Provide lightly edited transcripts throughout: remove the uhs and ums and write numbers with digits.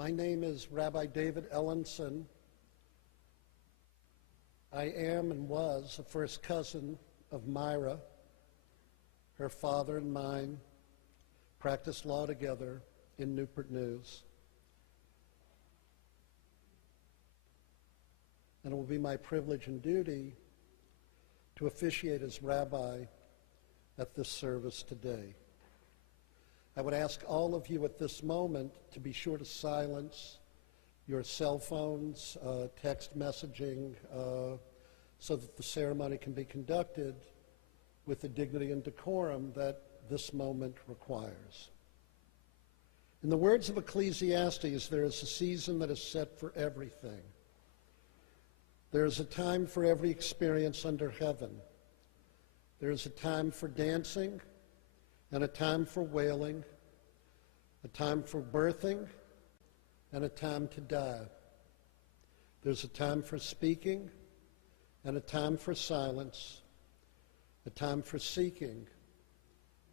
My name is Rabbi David Ellenson. I am and was a first cousin of Meyera. Her father and mine practiced law together in Newport News. And it will be my privilege and duty to officiate as rabbi at this service today. I would ask all of you at this moment to be sure to silence your cell phones, text messaging, so that the ceremony can be conducted with the dignity and decorum that this moment requires. In the words of Ecclesiastes, there is a season that is set for everything. There is a time for every experience under heaven. There is a time for dancing and a time for wailing, a time for birthing and a time to die. There's a time for speaking and a time for silence, a time for seeking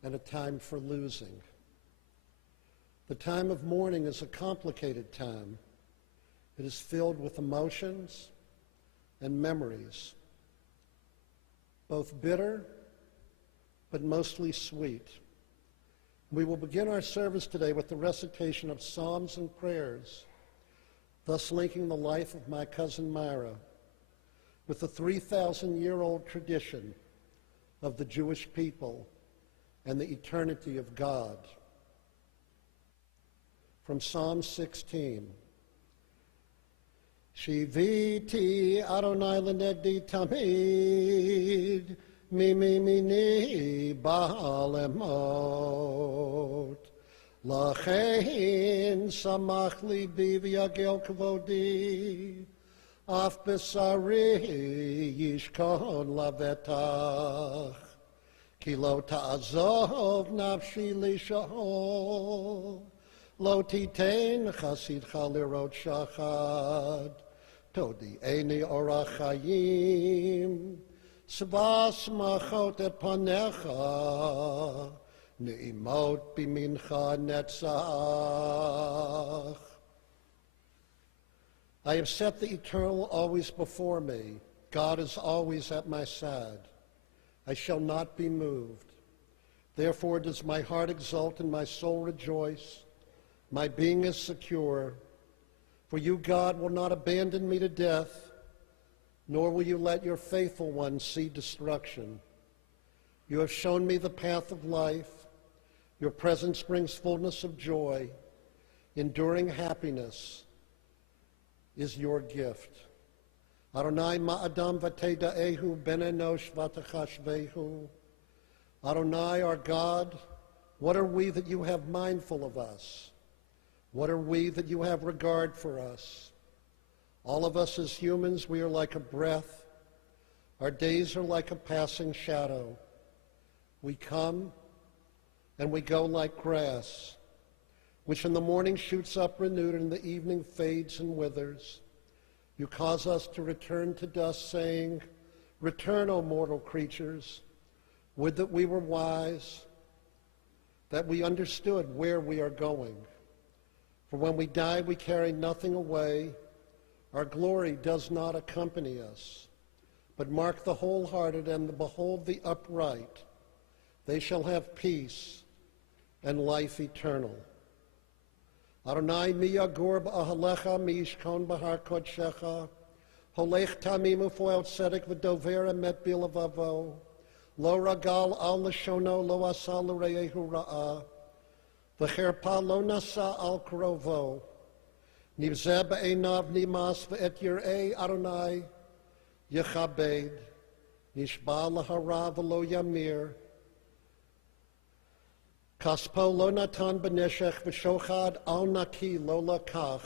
and a time for losing. The time of mourning is a complicated time. It is filled with emotions and memories, both bitter but mostly sweet. We will begin our service today with the recitation of psalms and prayers, thus linking the life of my cousin Meyera with the 3,000-year-old tradition of the Jewish people and the eternity of God. From Psalm 16. Shiviti Adonai lenegdi tamid, mini ba'alemot. Lachein samach libi v'yagel kavodi, af besari yishkon lavetach. Ki lo ta'azov nafshi lishahol, lo titein chasidcha lirot shachad. Todi eni orach chayim, Svas machot et panecha, ne'imot bimincha netzach. I have set the eternal always before me. God is always at my side. I shall not be moved. Therefore does my heart exult and my soul rejoice. My being is secure. For you, God, will not abandon me to death, nor will you let your faithful one see destruction. You have shown me the path of life. Your presence brings fullness of joy. Enduring happiness is your gift. Adonai ma'adam v'teda'ehu ben enosh v'tachashvehu. Adonai, our God, what are we that you have mindful of us? What are we that you have regard for us? All of us as humans, we are like a breath. Our days are like a passing shadow. We come and we go like grass, which in the morning shoots up renewed and in the evening fades and withers. You cause us to return to dust, saying, Return, O mortal creatures. Would that we were wise, that we understood where we are going. For when we die, we carry nothing away. Our glory does not accompany us, but mark the wholehearted and behold the upright. They shall have peace and life eternal. Adonai mi yagur b'ahalecha mi yishkon b'har kodshecha, holech tamim u'foel tzedek v'dover emet b'levavo, lo ragal al leshono lo asa l'reyehu ra'ah, v'cherpa lo nasa al krovo, nivzeh b'einav nimas v'et yir'ei Adonai yechabed, nishba l'hara v'lo yamir, kaspo lo natan b'neshech v'shochad al naki lo lakach,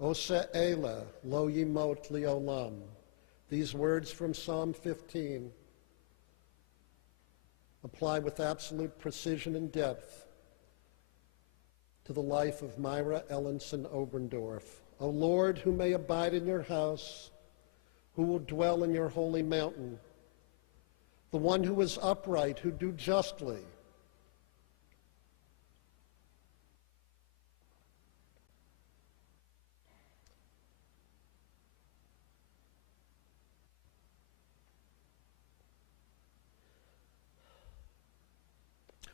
ose ele lo yimot liolam. These words from Psalm 15 apply with absolute precision and depth to the life of Meyera Oberndorf. O Lord, who may abide in your house, who will dwell in your holy mountain, the one who is upright, who do justly,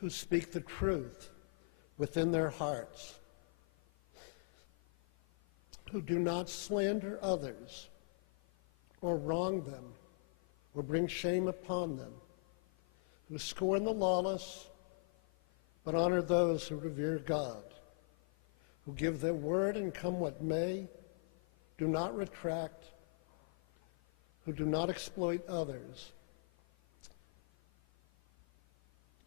who speak the truth within their hearts, who do not slander others or wrong them or bring shame upon them, who scorn the lawless but honor those who revere God, who give their word and come what may, do not retract, who do not exploit others,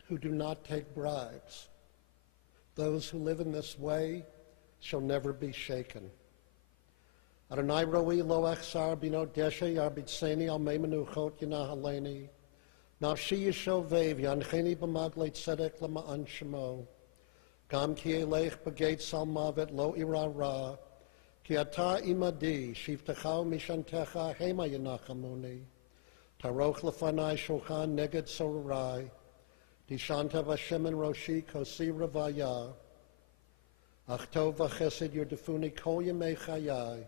who do not take bribes. Those who live in this way shall never be shaken. Adonai roi lo achsar bino deshe yarbitzeni al mei menuchot yinahaleni. Nafshi yishovev yancheni b'maglei tzedek lema'an shemo. Gam ki elech b'geit salmavet lo ira ra. Ki ata imadi shivtecha mishantecha hema yanachamuni. Taroch lefanai shulchan neged sorai. Dishanta v'Hashem en roshi kosi ravaya. Achtov v'chesed yurdefuni kol yemei chayai.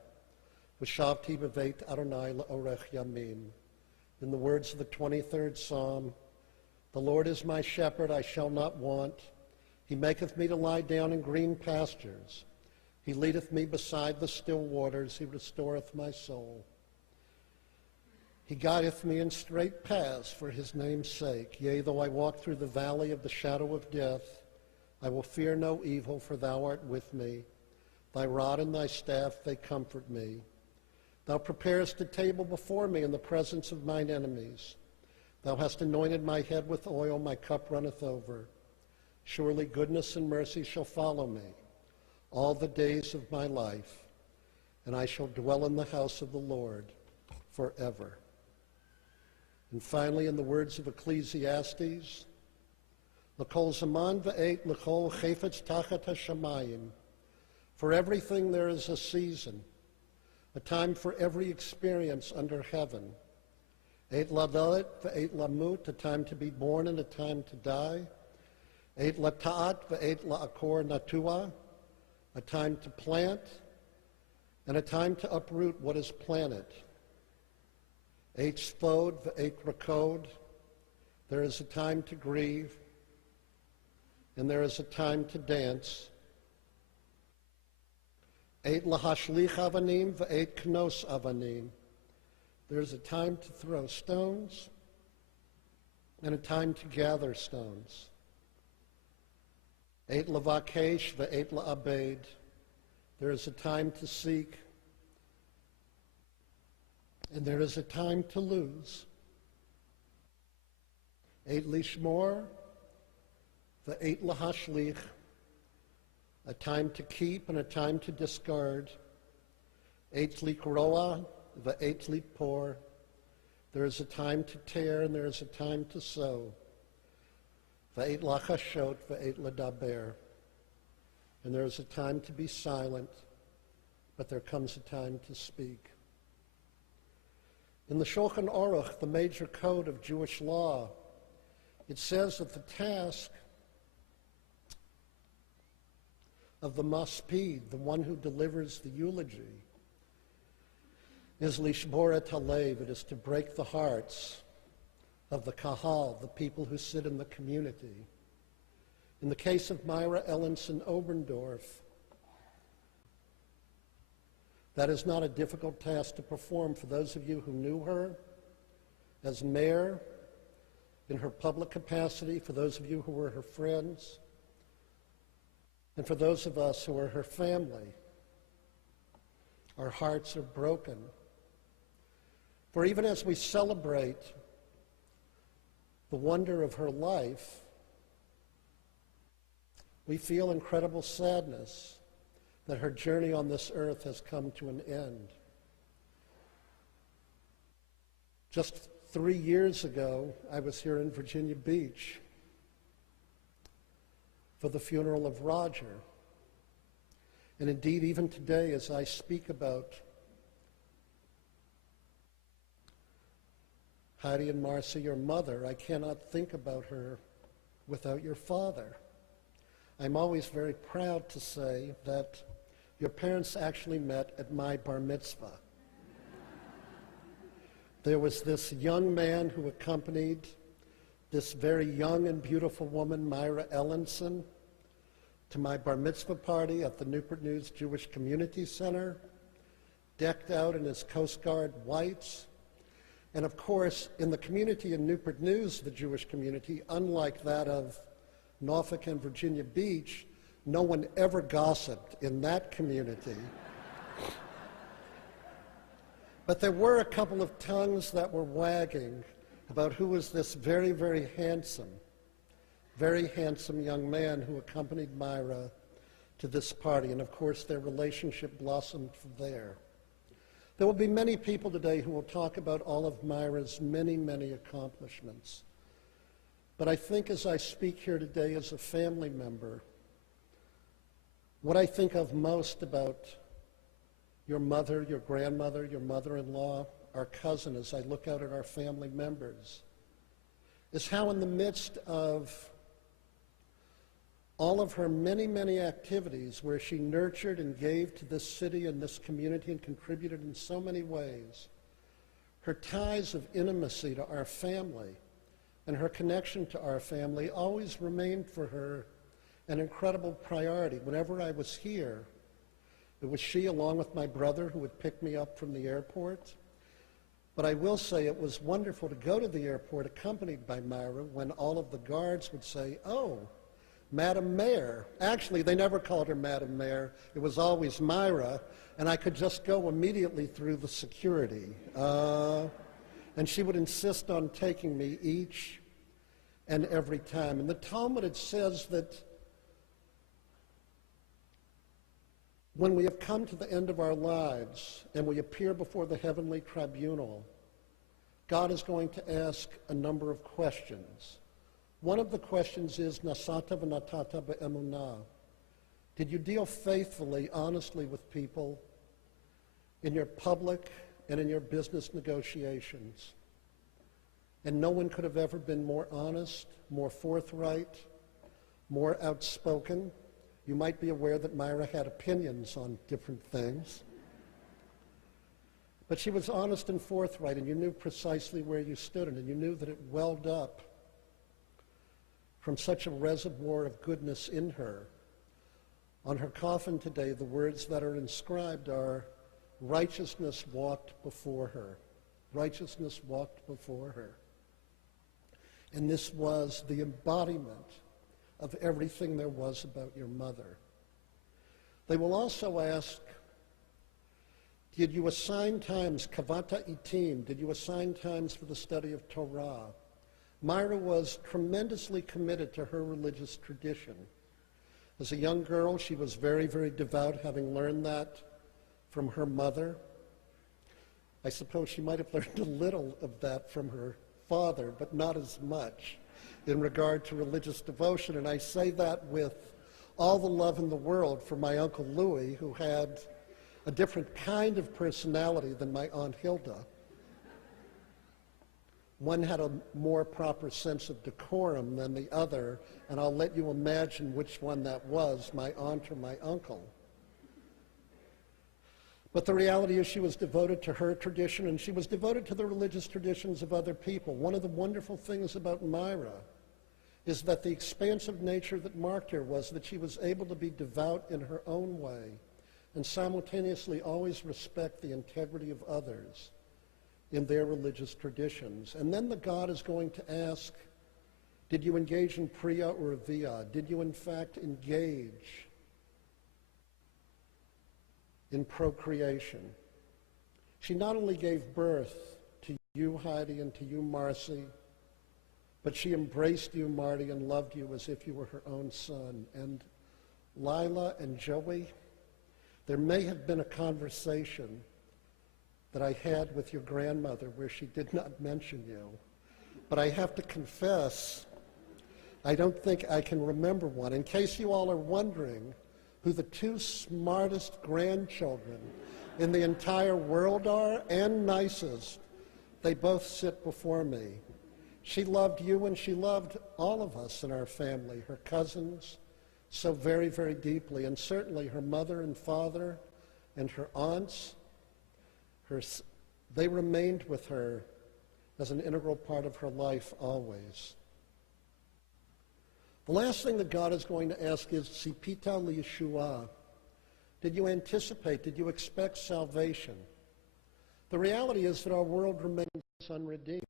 V'shavti b'veit Adonai la'orech yamim. In the words of the 23rd Psalm, the Lord is my shepherd, I shall not want. He maketh me to lie down in green pastures. He leadeth me beside the still waters. He restoreth my soul. He guideth me in straight paths for his name's sake. Yea, though I walk through the valley of the shadow of death, I will fear no evil, for thou art with me. Thy rod and thy staff, they comfort me. Thou preparest a table before me in the presence of mine enemies. Thou hast anointed my head with oil, my cup runneth over. Surely goodness and mercy shall follow me all the days of my life, and I shall dwell in the house of the Lord forever. And finally, in the words of Ecclesiastes, L'kol zaman v'et l'kol chefetz tachat hashamayim. For everything there is a season, a time for every experience under heaven. Et ladalet v'et lamut, a time to be born and a time to die. Et lata'at v'et la'akor natua, a time to plant and a time to uproot what is planted. Et spod v'et rakod, there is a time to grieve and there is a time to dance. Et lahashlich avanim v'et knos avanim. There's a time to throw stones and a time to gather stones. Et lavakesh v'et la'abed. There is a time to seek and there is a time to lose. Et lishmor v'et lahashlich. A time to keep and a time to discard. Et likroa v'et lipor. There is a time to tear and there is a time to sow. V'et lachashot v'et ladaber. And there is a time to be silent, but there comes a time to speak. In the Shulchan Aruch, the major code of Jewish law, it says that the task of the maspid, the one who delivers the eulogy, is lishbor et halev. It is to break the hearts of the kahal, the people who sit in the community. In the case of Meyera Oberndorf, that is not a difficult task to perform for those of you who knew her as mayor, in her public capacity, for those of you who were her friends, and for those of us who are her family. Our hearts are broken. For even as we celebrate the wonder of her life, we feel incredible sadness that her journey on this earth has come to an end. Just 3 years ago, I was here in Virginia Beach for the funeral of Roger. And indeed, even today, as I speak about Heidi and Marcy, your mother, I cannot think about her without your father. I'm always very proud to say that your parents actually met at my bar mitzvah. There was this young man who accompanied this very young and beautiful woman, Meyera Ellenson, to my bar mitzvah party at the Newport News Jewish Community Center, decked out in his Coast Guard whites. And of course, in the community in Newport News, the Jewish community, unlike that of Norfolk and Virginia Beach, no one ever gossiped in that community. But there were a couple of tongues that were wagging about who was this very, very handsome young man who accompanied Meyera to this party. And of course, their relationship blossomed from there. There will be many people today who will talk about all of Meyera's many, many accomplishments. But I think as I speak here today as a family member, what I think of most about your mother, your grandmother, your mother-in-law, our cousin, as I look out at our family members, is how in the midst of all of her many, many activities where she nurtured and gave to this city and this community and contributed in so many ways, her ties of intimacy to our family and her connection to our family always remained for her an incredible priority. Whenever I was here, it was she along with my brother who would pick me up from the airport. But I will say it was wonderful to go to the airport accompanied by Meyera when all of the guards would say, "Oh, Madam Mayor." Actually, they never called her Madam Mayor. It was always Meyera, and I could just go immediately through the security. And she would insist on taking me each and every time. In the Talmud, it says that when we have come to the end of our lives and we appear before the heavenly tribunal, God is going to ask a number of questions. One of the questions is, Nasata v'natata be'emunah. Did you deal faithfully, honestly with people in your public and in your business negotiations? And no one could have ever been more honest, more forthright, more outspoken. You might be aware that Meyera had opinions on different things. But she was honest and forthright, and you knew precisely where you stood, and you knew that it welled up from such a reservoir of goodness in her. On her coffin today, the words that are inscribed are, "Righteousness walked before her." Righteousness walked before her. And this was the embodiment of everything there was about your mother. They will also ask, did you assign times, kavata itim, did you assign times for the study of Torah? Meyera was tremendously committed to her religious tradition. As a young girl, she was very, very devout, having learned that from her mother. I suppose she might have learned a little of that from her father, but not as much in regard to religious devotion. And I say that with all the love in the world for my Uncle Louis, who had a different kind of personality than my Aunt Hilda. One had a more proper sense of decorum than the other, and I'll let you imagine which one that was, my aunt or my uncle. But the reality is she was devoted to her tradition, and she was devoted to the religious traditions of other people. One of the wonderful things about Meyera is that the expansive nature that marked her was that she was able to be devout in her own way and simultaneously always respect the integrity of others in their religious traditions. And then the God is going to ask, did you engage in priya or aviyah? Did you in fact engage in procreation? She not only gave birth to you, Heidi, and to you, Marcy, but she embraced you, Marty, and loved you as if you were her own son. And Lila and Joey, there may have been a conversation that I had with your grandmother where she did not mention you, but I have to confess, I don't think I can remember one. In case you all are wondering who the two smartest grandchildren in the entire world are, and nicest, they both sit before me. She loved you, and she loved all of us in our family, her cousins, so very, very deeply, and certainly her mother and father and her aunts. They remained with her as an integral part of her life always. The last thing that God is going to ask is, Tzipita liyeshua. Did you anticipate, did you expect salvation? The reality is that our world remains unredeemed.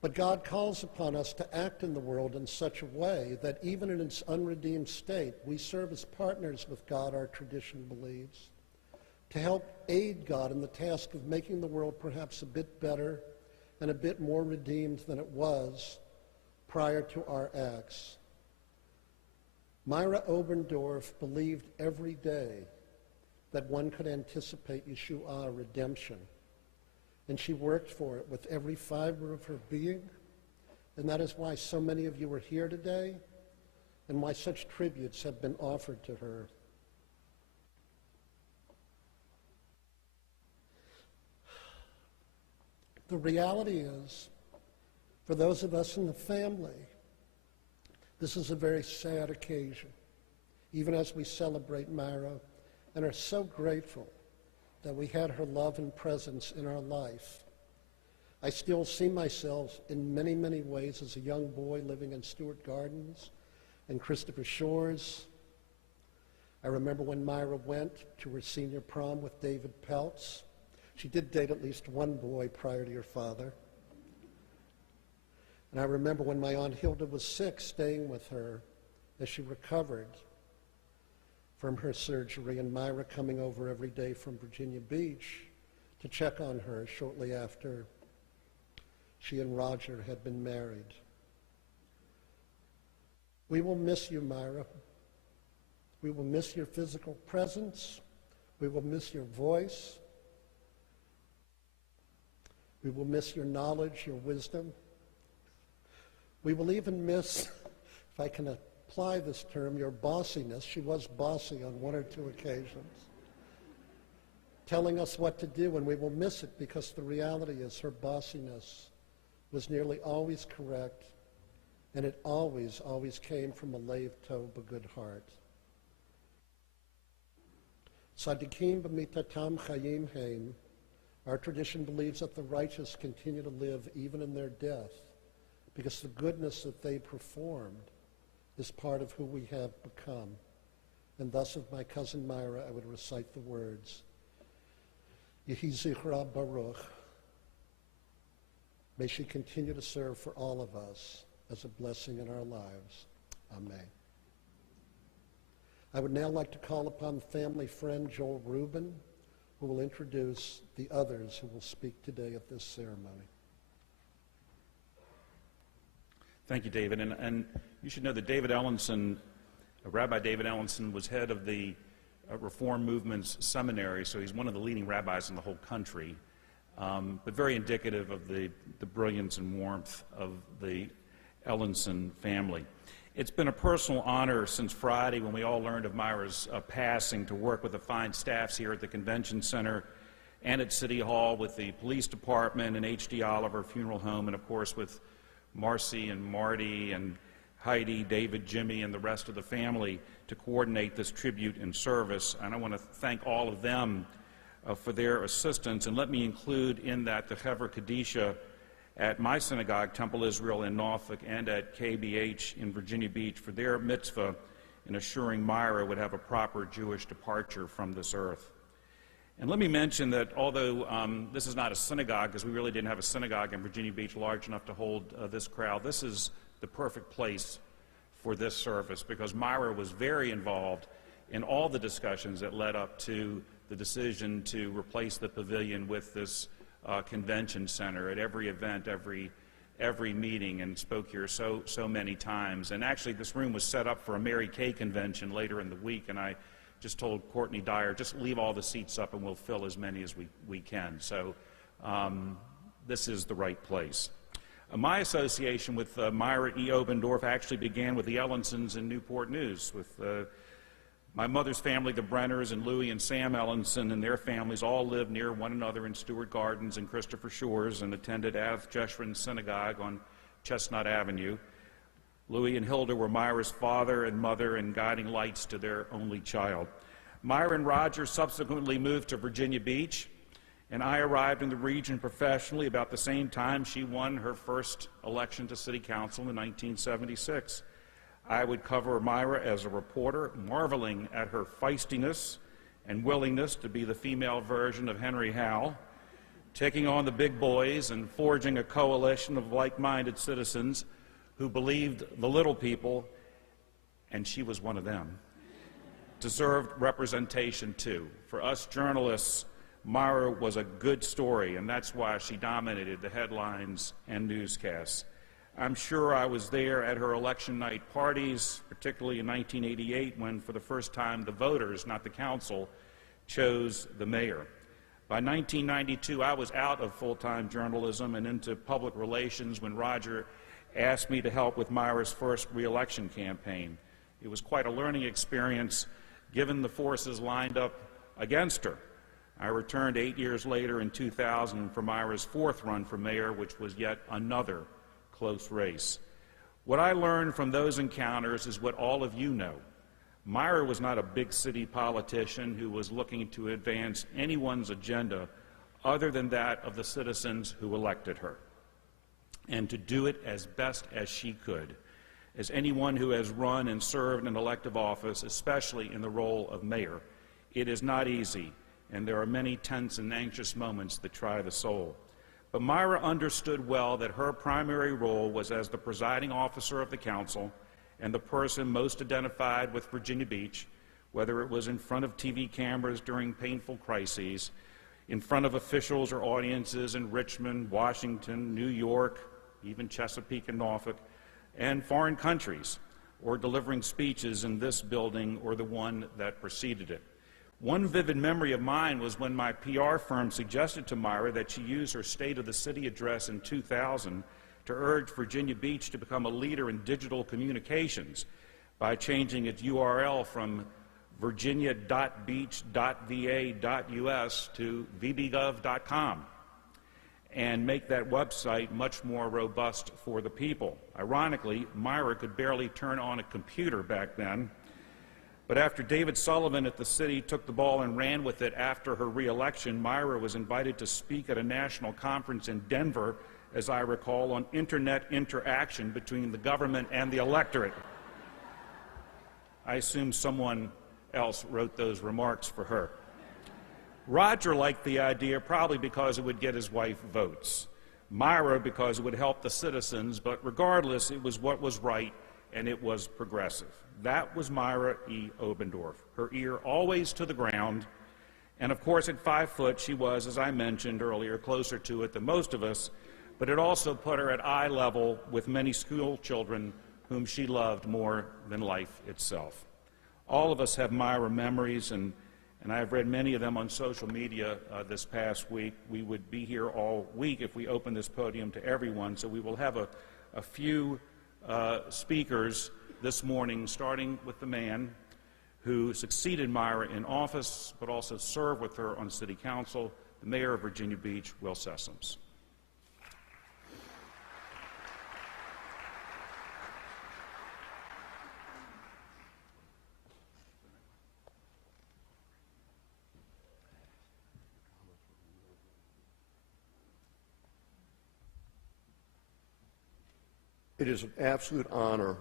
But God calls upon us to act in the world in such a way that even in its unredeemed state, we serve as partners with God, our tradition believes, to help aid God in the task of making the world perhaps a bit better and a bit more redeemed than it was prior to our acts. Meyera Oberndorf believed every day that one could anticipate Yeshua, redemption. And she worked for it with every fiber of her being. And that is why so many of you are here today and why such tributes have been offered to her. The reality is, for those of us in the family, this is a very sad occasion, even as we celebrate Meyera and are so grateful that we had her love and presence in our life. I still see myself in many, many ways as a young boy living in Stewart Gardens and Christopher Shores. I remember when Meyera went to her senior prom with David Peltz. She did date at least one boy prior to your father. And I remember when my Aunt Hilda was sick, staying with her as she recovered from her surgery, and Meyera coming over every day from Virginia Beach to check on her shortly after she and Roger had been married. We will miss you, Meyera. We will miss your physical presence. We will miss your voice. We will miss your knowledge, your wisdom. We will even miss, if I can apply this term, your bossiness. She was bossy on one or two occasions, telling us what to do, and we will miss it because the reality is her bossiness was nearly always correct, and it always, always came from a lave tov, a good heart. Tzadikim b'mitatam chayim heim. Our tradition believes that the righteous continue to live even in their death because the goodness that they performed is part of who we have become. And thus of my cousin Meyera, I would recite the words, Yehi Zichra Baruch. May she continue to serve for all of us as a blessing in our lives. Amen. I would now like to call upon family friend Joel Rubin, who will introduce the others who will speak today at this ceremony. Thank you, David. And you should know that Rabbi David Ellenson was head of the Reform Movement's seminary, so he's one of the leading rabbis in the whole country, but very indicative of the brilliance and warmth of the Ellenson family. It's been a personal honor since Friday when we all learned of Meyera's passing to work with the fine staffs here at the Convention Center and at City Hall with the Police Department and H.D. Oliver Funeral Home, and of course with Marcy and Marty and Heidi, David, Jimmy, and the rest of the family to coordinate this tribute and service. And I want to thank all of them for their assistance. And let me include in that the Hever Kadisha at my synagogue, Temple Israel in Norfolk, and at KBH in Virginia Beach for their mitzvah in assuring Meyera would have a proper Jewish departure from this earth. And let me mention that although this is not a synagogue, because we really didn't have a synagogue in Virginia Beach large enough to hold this crowd, this is the perfect place for this service because Meyera was very involved in all the discussions that led up to the decision to replace the pavilion with this convention center at every event, every meeting, and spoke here so many times. And actually this room was set up for a Mary Kay convention later in the week, and I just told Courtney Dyer, just leave all the seats up and we'll fill as many as we can. So this is the right place. My association with Meyera E. Oberndorf actually began with the Ellensons in Newport News, with my mother's family, the Brenners, and Louis and Sam Ellenson and their families all lived near one another in Stewart Gardens and Christopher Shores and attended Av Jeshurun Synagogue on Chestnut Avenue. Louis and Hilda were Meyera's father and mother and guiding lights to their only child. Meyera and Roger subsequently moved to Virginia Beach, and I arrived in the region professionally about the same time she won her first election to City Council in 1976. I would cover Meyera as a reporter, marveling at her feistiness and willingness to be the female version of Henry Howell, taking on the big boys and forging a coalition of like-minded citizens who believed the little people, and she was one of them, deserved representation too. For us journalists, Meyera was a good story, and that's why she dominated the headlines and newscasts. I'm sure I was there at her election night parties, particularly in 1988, when for the first time the voters, not the council, chose the mayor. By 1992, I was out of full-time journalism and into public relations when Roger asked me to help with Meyera's first re-election campaign. It was quite a learning experience, given the forces lined up against her. I returned 8 years later in 2000 for Meyera's fourth run for mayor, which was yet another close race. What I learned from those encounters is what all of you know. Meyera was not a big city politician who was looking to advance anyone's agenda other than that of the citizens who elected her, and to do it as best as she could. As anyone who has run and served in elective office, especially in the role of mayor, it is not easy, and there are many tense and anxious moments that try the soul. But Meyera understood well that her primary role was as the presiding officer of the council and the person most identified with Virginia Beach, whether it was in front of TV cameras during painful crises, in front of officials or audiences in Richmond, Washington, New York, even Chesapeake and Norfolk, and foreign countries, or delivering speeches in this building or the one that preceded it. One vivid memory of mine was when my PR firm suggested to Meyera that she use her State of the City address in 2000 to urge Virginia Beach to become a leader in digital communications by changing its URL from virginia.beach.va.us to vbgov.com and make that website much more robust for the people. Ironically, Meyera could barely turn on a computer back then, but after David Sullivan at the city took the ball and ran with it after her re-election, Meyera was invited to speak at a national conference in Denver, as I recall, on internet interaction between the government and the electorate. I assume someone else wrote those remarks for her. Roger liked the idea probably because it would get his wife votes. Meyera because it would help the citizens, but regardless, it was what was right and it was progressive. That was Meyera E. Oberndorf, her ear always to the ground, and of course at 5 foot she was, as I mentioned earlier, closer to it than most of us, but it also put her at eye level with many school children whom she loved more than life itself. All of us have Meyera memories, and I have read many of them on social media this past week. We would be here all week if we opened this podium to everyone, so we will have a few speakers this morning, starting with the man who succeeded Meyera in office, but also served with her on City Council, the Mayor of Virginia Beach, Will Sessoms. It is an absolute honor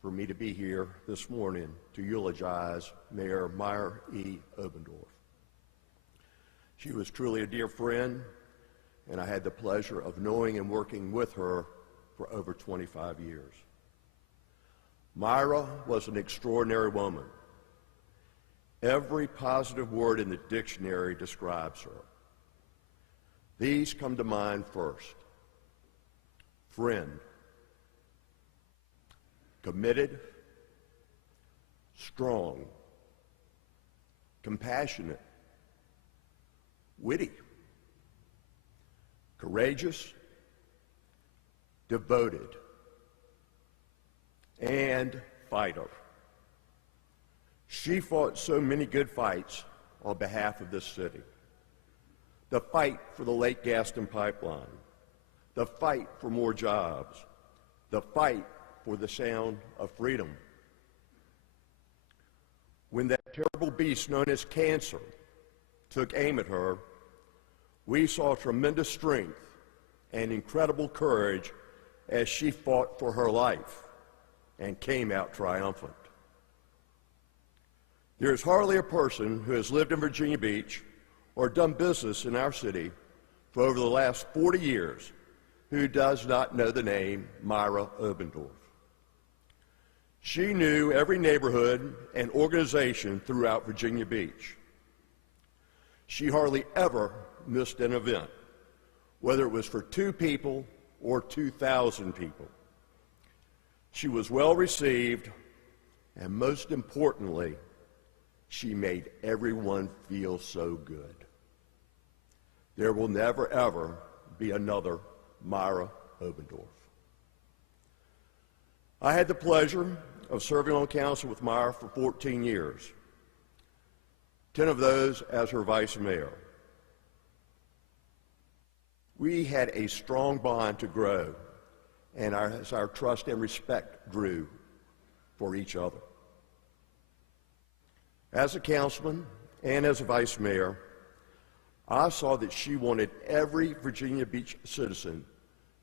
for me to be here this morning to eulogize Mayor Meyera E. Oberndorf. She was truly a dear friend, and I had the pleasure of knowing and working with her for over 25 years. Meyera was an extraordinary woman. Every positive word in the dictionary describes her. These come to mind first: friend, committed, strong, compassionate, witty, courageous, devoted, and fighter. She fought so many good fights on behalf of this city. The fight for the Lake Gaston pipeline, the fight for more jobs, the fight for the sound of freedom. When that terrible beast known as cancer took aim at her, we saw tremendous strength and incredible courage as she fought for her life and came out triumphant. There is hardly a person who has lived in Virginia Beach or done business in our city for over the last 40 years who does not know the name Meyera Oberndorf. She knew every neighborhood and organization throughout Virginia Beach. She hardly ever missed an event, whether it was for 2 people or 2,000 people. She was well received, and most importantly, she made everyone feel so good. There will never, ever be another Meyera Oberndorf. I had the pleasure of serving on council with Meyera for 14 years, 10 of those as her vice mayor. We had a strong bond to grow, and as our trust and respect grew for each other. As a councilman and as a vice mayor, I saw that she wanted every Virginia Beach citizen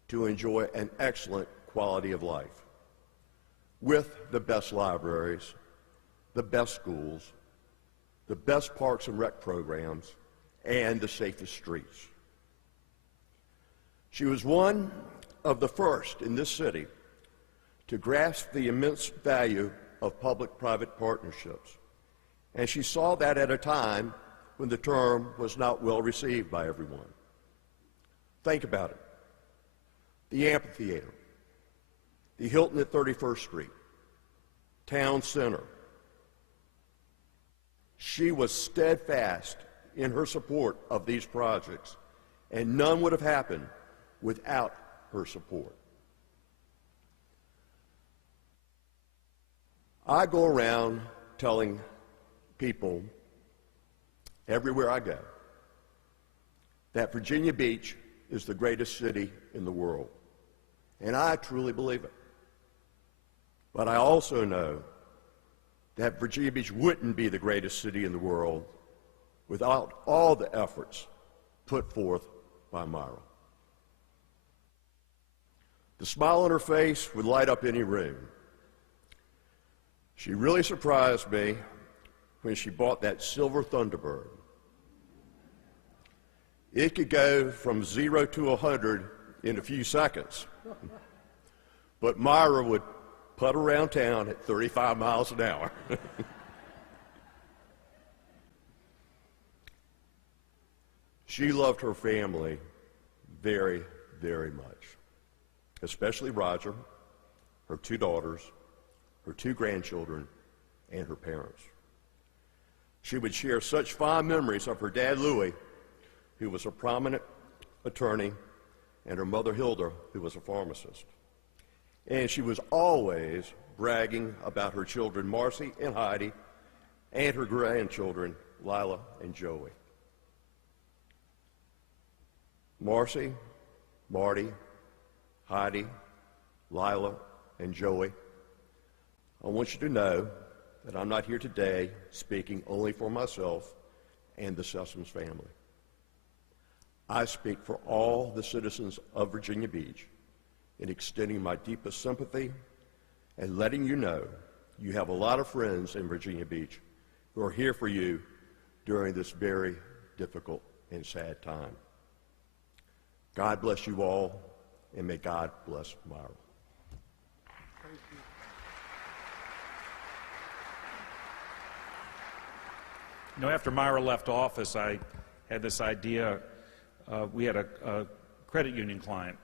to enjoy an excellent quality of life with the best libraries, the best schools, the best parks and rec programs, and the safest streets. She was one of the first in this city to grasp the immense value of public-private partnerships, and she saw that at a time when the term was not well received by everyone. Think about it. The amphitheater, the Hilton at 31st Street, Town Center. She was steadfast in her support of these projects, and none would have happened without her support. I go around telling people everywhere I go that Virginia Beach is the greatest city in the world, and I truly believe it. But I also know that Virginia Beach wouldn't be the greatest city in the world without all the efforts put forth by Meyera. The smile on her face would light up any room. She really surprised me when she bought that silver Thunderbird. It could go from 0 to 100 in a few seconds, but Meyera would putt around town at 35 miles an hour. She loved her family very, very much, especially Roger, her 2 daughters, her 2 grandchildren, and her parents. She would share such fond memories of her dad, Louis, who was a prominent attorney, and her mother, Hilda, who was a pharmacist. And she was always bragging about her children, Marcy and Heidi, and her grandchildren, Lila and Joey. Marcy, Marty, Heidi, Lila, and Joey, I want you to know that I'm not here today speaking only for myself and the Sessoms family. I speak for all the citizens of Virginia Beach in extending my deepest sympathy and letting you know you have a lot of friends in Virginia Beach who are here for you during this very difficult and sad time. God bless you all, and may God bless Meyera. You know, after Meyera left office, I had this idea. We had a credit union client,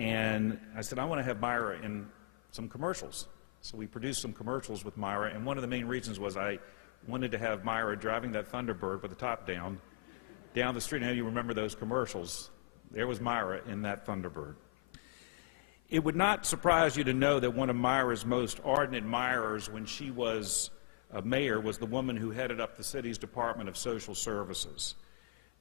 and I said, I want to have Meyera in some commercials. So we produced some commercials with Meyera, and one of the main reasons was I wanted to have Meyera driving that Thunderbird with the top down the street. Now you remember those commercials. There was Meyera in that Thunderbird. It would not surprise you to know that one of Meyera's most ardent admirers when she was a mayor was the woman who headed up the city's Department of Social Services.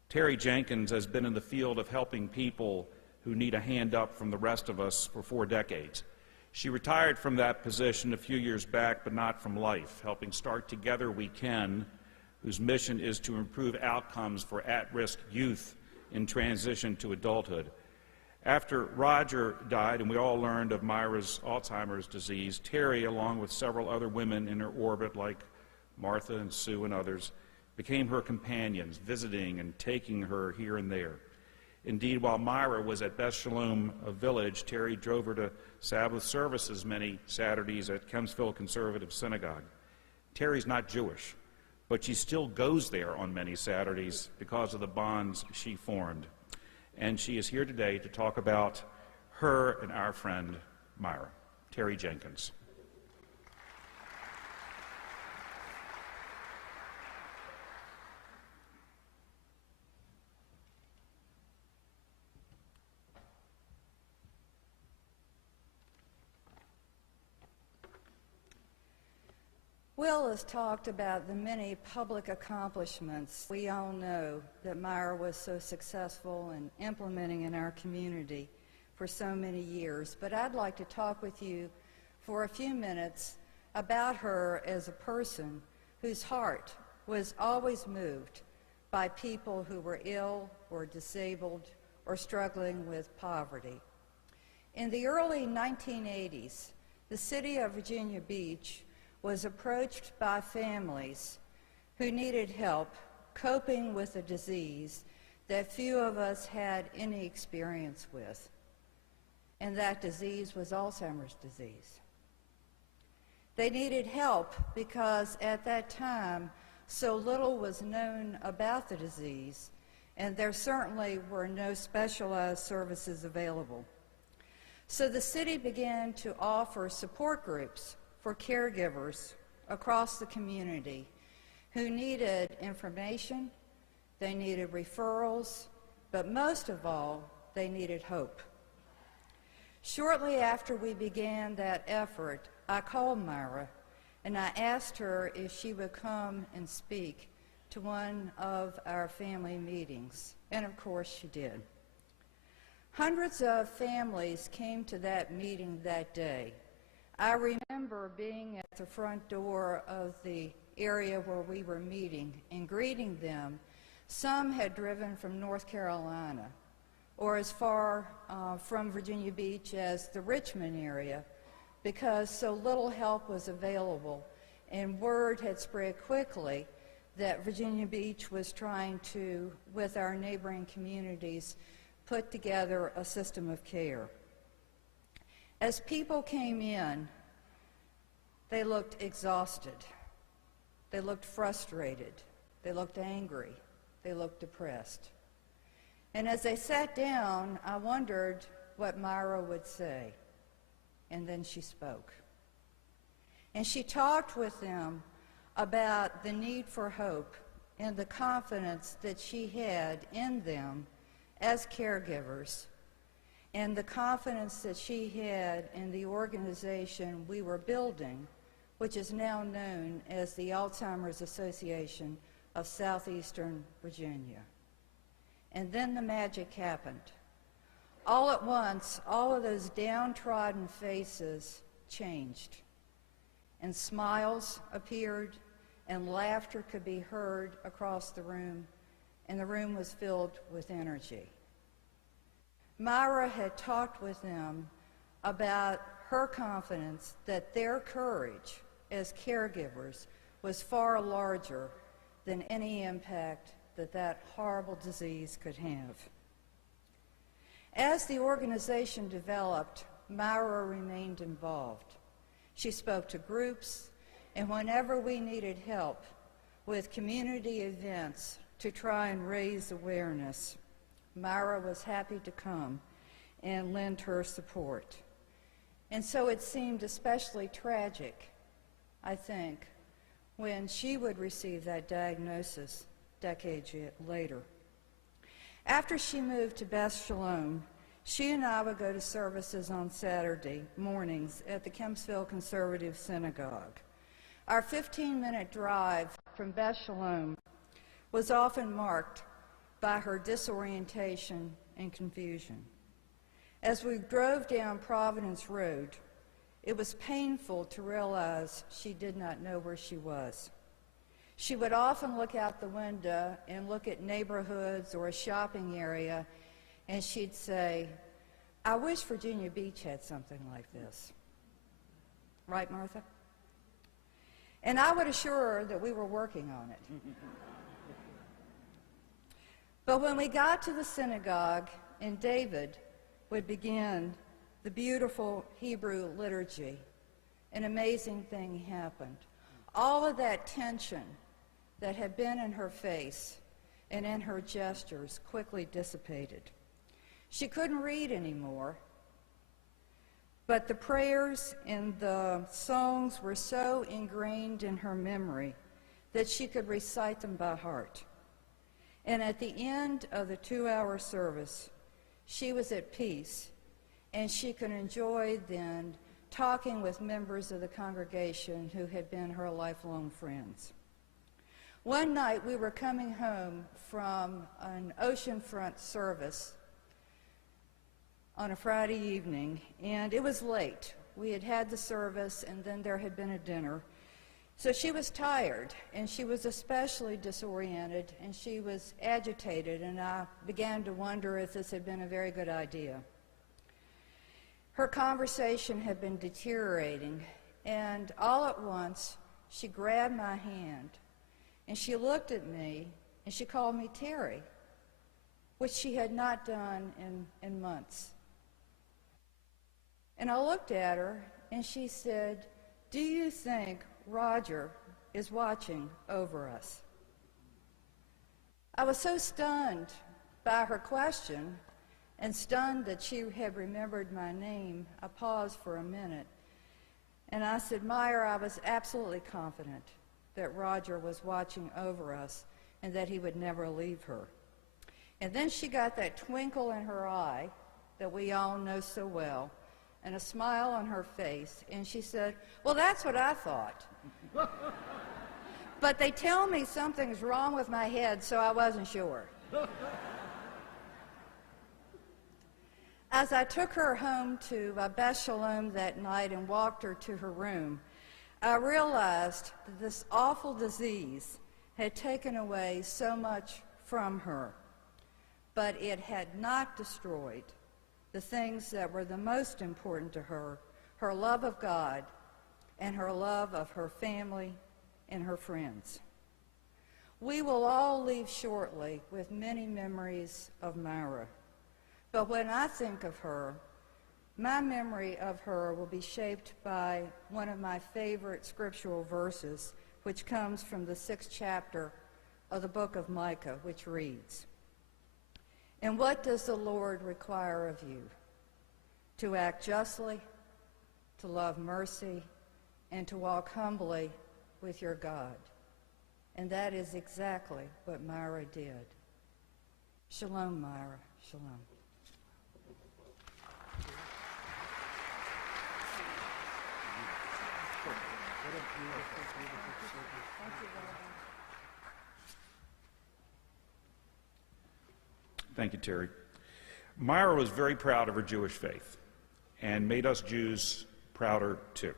Terry Jenkins has been in the field of helping people who need a hand up from the rest of us for 4 decades. She retired from that position a few years back, but not from life, helping start Together We Can, whose mission is to improve outcomes for at-risk youth in transition to adulthood. After Roger died and we all learned of Meyera's Alzheimer's disease, Terry, along with several other women in her orbit like Martha and Sue and others, became her companions, visiting and taking her here and there. Indeed, while Meyera was at Beth Shalom Village, Terry drove her to Sabbath services many Saturdays at Kempsville Conservative Synagogue. Terry's not Jewish, but she still goes there on many Saturdays because of the bonds she formed. And she is here today to talk about her and our friend, Meyera. Terry Jenkins. Will has talked about the many public accomplishments we all know that Meyera was so successful in implementing in our community for so many years, but I'd like to talk with you for a few minutes about her as a person whose heart was always moved by people who were ill or disabled or struggling with poverty. In the early 1980s, the city of Virginia Beach was approached by families who needed help coping with a disease that few of us had any experience with, and that disease was Alzheimer's disease. They needed help because at that time so little was known about the disease, and there certainly were no specialized services available. So the city began to offer support groups for caregivers across the community who needed information, they needed referrals, but most of all, they needed hope. Shortly after we began that effort, I called Meyera and I asked her if she would come and speak to one of our family meetings, and of course she did. Hundreds of families came to that meeting that day. I remember being at the front door of the area where we were meeting and greeting them. Some had driven from North Carolina or as far from Virginia Beach as the Richmond area because so little help was available, and word had spread quickly that Virginia Beach was trying to, with our neighboring communities, put together a system of care. As people came in, they looked exhausted, they looked frustrated, they looked angry, they looked depressed. And as they sat down, I wondered what Meyera would say. And then she spoke. And she talked with them about the need for hope and the confidence that she had in them as caregivers, and the confidence that she had in the organization we were building, which is now known as the Alzheimer's Association of Southeastern Virginia. And then the magic happened. All at once, all of those downtrodden faces changed, and smiles appeared, and laughter could be heard across the room, and the room was filled with energy. Meyera had talked with them about her confidence that their courage as caregivers was far larger than any impact that that horrible disease could have. As the organization developed, Meyera remained involved. She spoke to groups, and whenever we needed help with community events to try and raise awareness, Meyera was happy to come and lend her support. And so it seemed especially tragic, I think, when she would receive that diagnosis decades later. After she moved to Beth Shalom, she and I would go to services on Saturday mornings at the Kempsville Conservative Synagogue. Our 15-minute drive from Beth Shalom was often marked by her disorientation and confusion. As we drove down Providence Road, it was painful to realize she did not know where she was. She would often look out the window and look at neighborhoods or a shopping area, and she'd say, "I wish Virginia Beach had something like this." Right, Martha? And I would assure her that we were working on it. But when we got to the synagogue and David would begin the beautiful Hebrew liturgy, an amazing thing happened. All of that tension that had been in her face and in her gestures quickly dissipated. She couldn't read anymore, but the prayers and the songs were so ingrained in her memory that she could recite them by heart. And at the end of the 2-hour service, she was at peace, and she could enjoy then talking with members of the congregation who had been her lifelong friends. One night we were coming home from an oceanfront service on a Friday evening, and it was late. We had had the service, and then there had been a dinner. So she was tired, and she was especially disoriented, and she was agitated, and I began to wonder if this had been a very good idea. Her conversation had been deteriorating, and all at once she grabbed my hand, and she looked at me, and she called me Terry, which she had not done in months. And I looked at her, and she said, "Do you think Roger is watching over us?" I was so stunned by her question and stunned that she had remembered my name. I paused for a minute, and I said, "Meyera, I was absolutely confident that Roger was watching over us and that he would never leave her." And then she got that twinkle in her eye that we all know so well, and a smile on her face, and she said, "Well, that's what I thought. But they tell me something's wrong with my head, so I wasn't sure." As I took her home to Beth Shalom that night and walked her to her room, I realized that this awful disease had taken away so much from her, but it had not destroyed the things that were the most important to her, her love of God and her love of her family and her friends. We will all leave shortly with many memories of Meyera, but when I think of her, my memory of her will be shaped by one of my favorite scriptural verses, which comes from the 6th chapter of the book of Micah, which reads, "And what does the Lord require of you? To act justly, to love mercy, and to walk humbly with your God." And that is exactly what Meyera did. Shalom, Meyera. Shalom. Thank you, Terry. Meyera was very proud of her Jewish faith and made us Jews prouder too.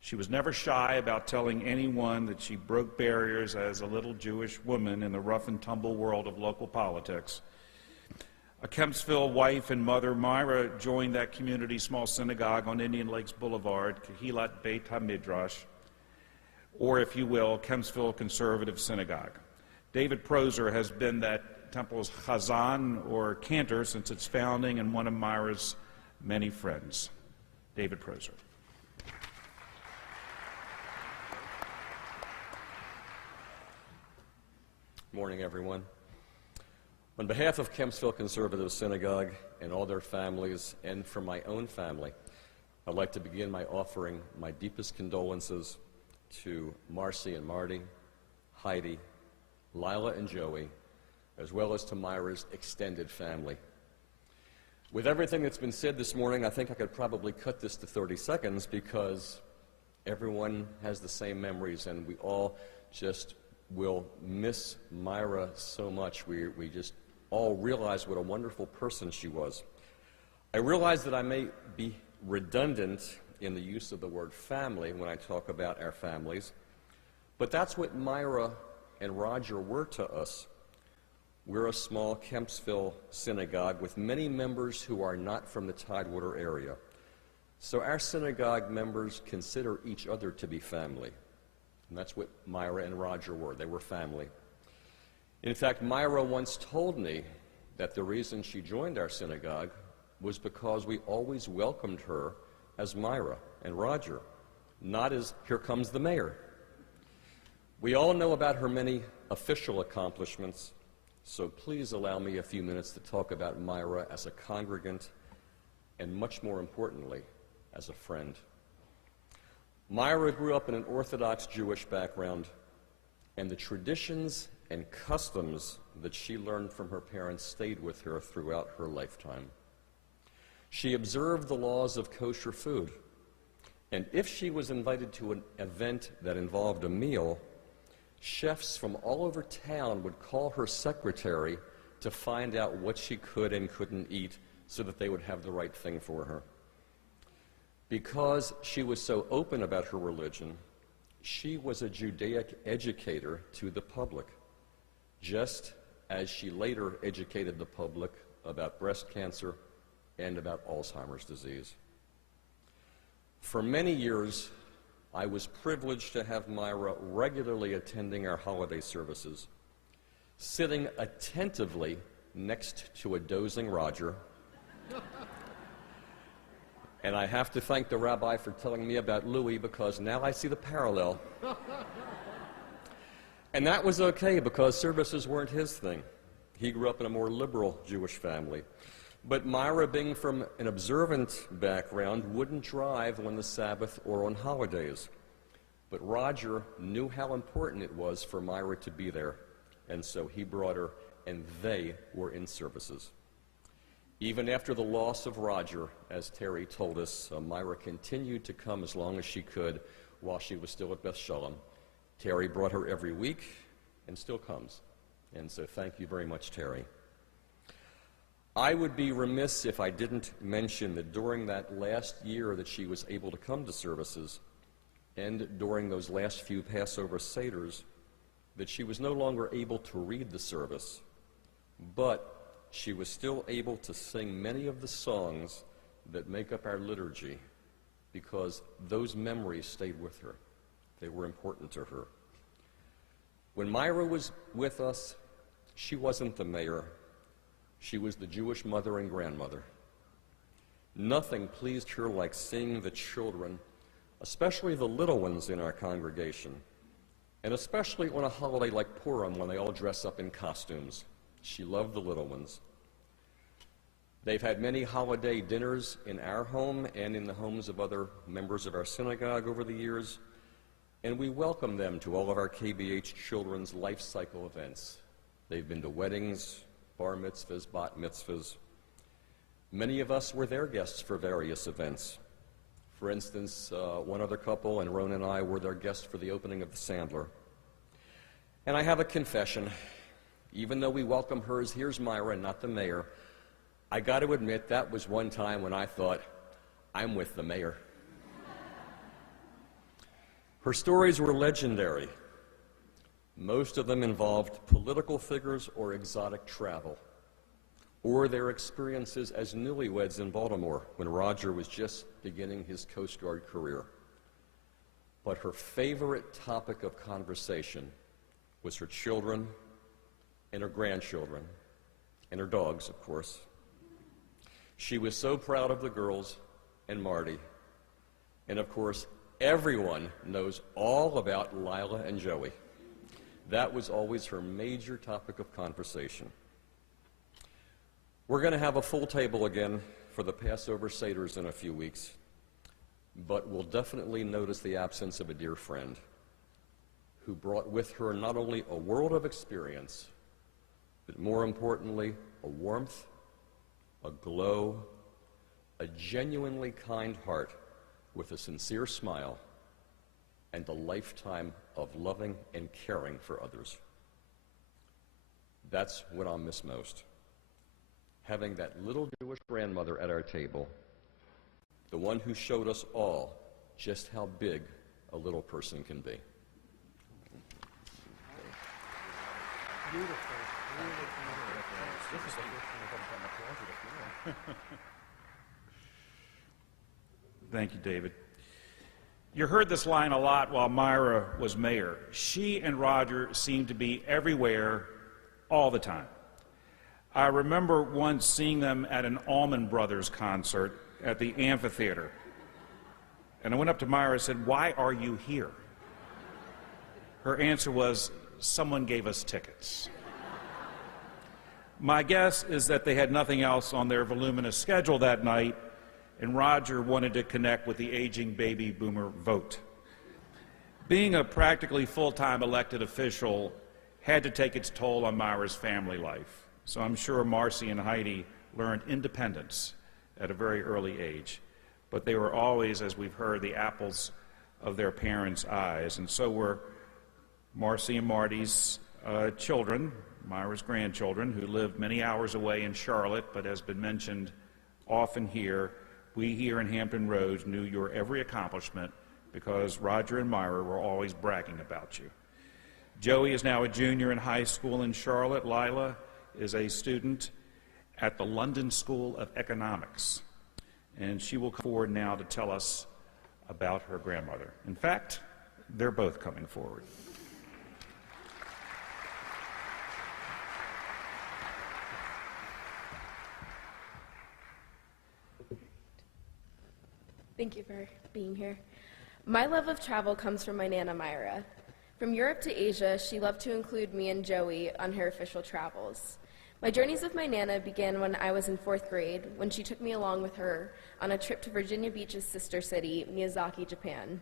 She was never shy about telling anyone that she broke barriers as a little Jewish woman in the rough and tumble world of local politics. A Kempsville wife and mother, Meyera joined that community small synagogue on Indian Lakes Boulevard, Kehilat Beit HaMidrash, or if you will, Kempsville Conservative Synagogue. David Proser has been that temple's chazan or cantor since its founding and one of Meyera's many friends. David Proser. Good morning, everyone. On behalf of Kempsville Conservative Synagogue and all their families, and for my own family, I'd like to begin by offering my deepest condolences to Marcy and Marty, Heidi, Lila and Joey, as well as to Meyera's extended family. With everything that's been said this morning, I think I could probably cut this to 30 seconds because everyone has the same memories, and we all just will miss Meyera so much. We just all realize what a wonderful person she was. I realize that I may be redundant in the use of the word family when I talk about our families, But that's what Meyera and Roger were to us. We're a small Kempsville synagogue with many members who are not from the Tidewater area. So our synagogue members consider each other to be family. And that's what Meyera and Roger were. They were family. In fact, Meyera once told me that the reason she joined our synagogue was because we always welcomed her as Meyera and Roger, not as "here comes the mayor." We all know about her many official accomplishments, so please allow me a few minutes to talk about Meyera as a congregant and, much more importantly, as a friend. Meyera grew up in an Orthodox Jewish background, and the traditions and customs that she learned from her parents stayed with her throughout her lifetime. She observed the laws of kosher food, and if she was invited to an event that involved a meal, chefs from all over town would call her secretary to find out what she could and couldn't eat so that they would have the right thing for her. Because she was so open about her religion, she was a Judaic educator to the public, just as she later educated the public about breast cancer and about Alzheimer's disease. For many years, I was privileged to have Meyera regularly attending our holiday services, sitting attentively next to a dozing Roger. And I have to thank the rabbi for telling me about Louis, because now I see the parallel. And that was okay, because services weren't his thing. He grew up in a more liberal Jewish family. But Meyera, being from an observant background, wouldn't drive on the Sabbath or on holidays. But Roger knew how important it was for Meyera to be there, and so he brought her, and they were in services. Even after the loss of Roger, as Terry told us, Meyera continued to come as long as she could while she was still at Beth Shalom. Terry brought her every week and still comes. And so thank you very much, Terry. I would be remiss if I didn't mention that during that last year that she was able to come to services, and during those last few Passover Seders, that she was no longer able to read the service, but she was still able to sing many of the songs that make up our liturgy, because those memories stayed with her. They were important to her. When Meyera was with us, she wasn't the mayor. She was the Jewish mother and grandmother. Nothing pleased her like seeing the children, especially the little ones in our congregation, and especially on a holiday like Purim when they all dress up in costumes. She loved the little ones. They've had many holiday dinners in our home and in the homes of other members of our synagogue over the years, and we welcome them to all of our KBH children's life cycle events. They've been to weddings, bar mitzvahs, bat mitzvahs. Many of us were their guests for various events. For instance, one other couple, and Ron and I, were their guests for the opening of the Sandler. And I have a confession. Even though we welcome her as "here's Meyera," not the mayor, I got to admit that was one time when I thought, I'm with the mayor. Her stories were legendary. Most of them involved political figures or exotic travel, or their experiences as newlyweds in Baltimore when Roger was just beginning his Coast Guard career. But her favorite topic of conversation was her children and her grandchildren, and her dogs, of course. She was so proud of the girls and Marty. And of course, everyone knows all about Lila and Joey. That was always her major topic of conversation. We're going to have a full table again for the Passover Seders in a few weeks, but we'll definitely notice the absence of a dear friend who brought with her not only a world of experience, but more importantly, a warmth, a glow, a genuinely kind heart with a sincere smile, and a lifetime of loving and caring for others. That's what I'll miss most. Having that little Jewish grandmother at our table, the one who showed us all just how big a little person can be. Beautiful. Thank you, David. You heard this line a lot while Meyera was mayor. She and Roger seemed to be everywhere all the time. I remember once seeing them at an Allman Brothers concert at the amphitheater. And I went up to Meyera and said, "Why are you here?" Her answer was, "Someone gave us tickets." My guess is that they had nothing else on their voluminous schedule that night, and Roger wanted to connect with the aging baby boomer vote. Being a practically full-time elected official had to take its toll on Meyera's family life, so I'm sure Marcy and Heidi learned independence at a very early age. But they were always, as we've heard, the apples of their parents' eyes, and so were Marcy and Marty's children, Meyera's grandchildren, who lived many hours away in Charlotte, but has been mentioned often here. We here in Hampton Roads knew your every accomplishment because Roger and Meyera were always bragging about you. Joey is now a junior in high school in Charlotte. Lila is a student at the London School of Economics, and she will come forward now to tell us about her grandmother. In fact, they're both coming forward. Thank you for being here. My love of travel comes from my Nana Meyera. From Europe to Asia, she loved to include me and Joey on her official travels. My journeys with my Nana began when I was in 4th grade, when she took me along with her on a trip to Virginia Beach's sister city, Miyazaki, Japan.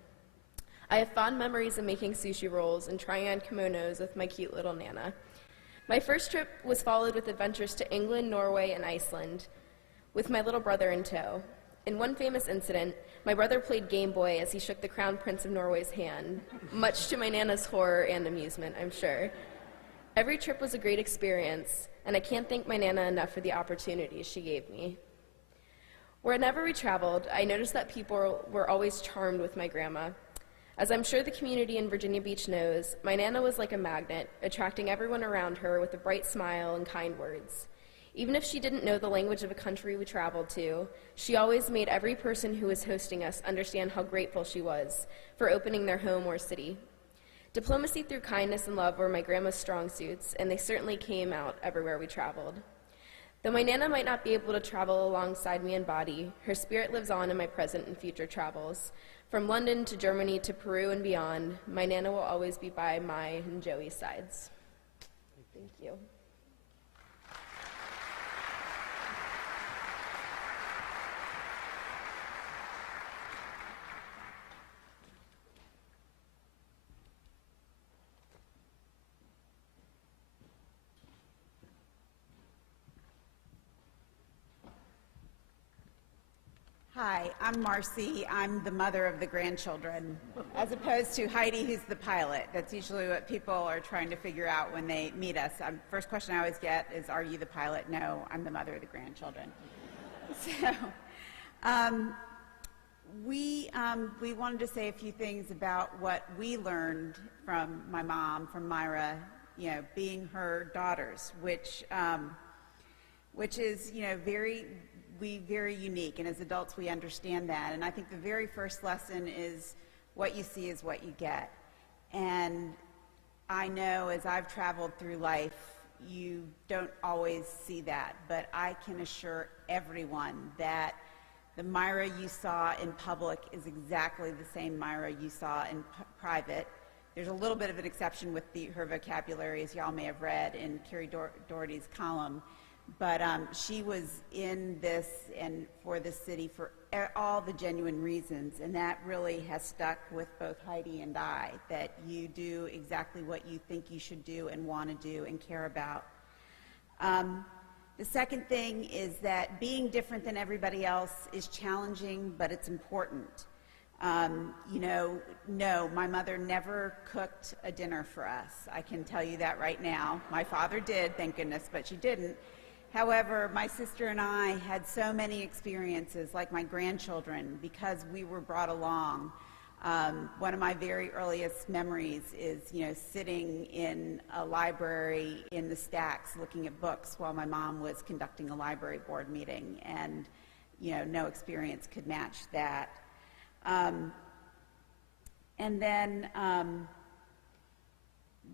I have fond memories of making sushi rolls and trying on kimonos with my cute little Nana. My first trip was followed with adventures to England, Norway, and Iceland, with my little brother in tow. In one famous incident, my brother played Game Boy as he shook the Crown Prince of Norway's hand, much to my Nana's horror and amusement, I'm sure. Every trip was a great experience, and I can't thank my Nana enough for the opportunities she gave me. Wherever we traveled, I noticed that people were always charmed with my grandma. As I'm sure the community in Virginia Beach knows, my Nana was like a magnet, attracting everyone around her with a bright smile and kind words. Even if she didn't know the language of a country we traveled to, she always made every person who was hosting us understand how grateful she was for opening their home or city. Diplomacy through kindness and love were my grandma's strong suits, and they certainly came out everywhere we traveled. Though my Nana might not be able to travel alongside me in body, her spirit lives on in my present and future travels. From London to Germany to Peru and beyond, my Nana will always be by my and Joey's sides. Thank you. Hi, I'm Marcy. I'm the mother of the grandchildren, as opposed to Heidi, who's the pilot. That's usually what people are trying to figure out when they meet us. First question I always get is, are you the pilot? No, I'm the mother of the grandchildren. So we wanted to say a few things about what we learned from my mom, from Meyera, being her daughters, which is, very unique, and as adults we understand that. And I think the very first lesson is what you see is what you get. And I know as I've traveled through life, you don't always see that, but I can assure everyone that the Meyera you saw in public is exactly the same Meyera you saw in private. There's a little bit of an exception with her vocabulary, as y'all may have read in Carrie Doherty's column. But she was in this and for this city for all the genuine reasons, and that really has stuck with both Heidi and I, that you do exactly what you think you should do and want to do and care about. The second thing is that being different than everybody else is challenging, but it's important. No, my mother never cooked a dinner for us. I can tell you that right now. My father did, thank goodness, but she didn't. However, my sister and I had so many experiences, like my grandchildren, because we were brought along. One of my very earliest memories is, sitting in a library in the stacks looking at books while my mom was conducting a library board meeting, and, no experience could match that. And then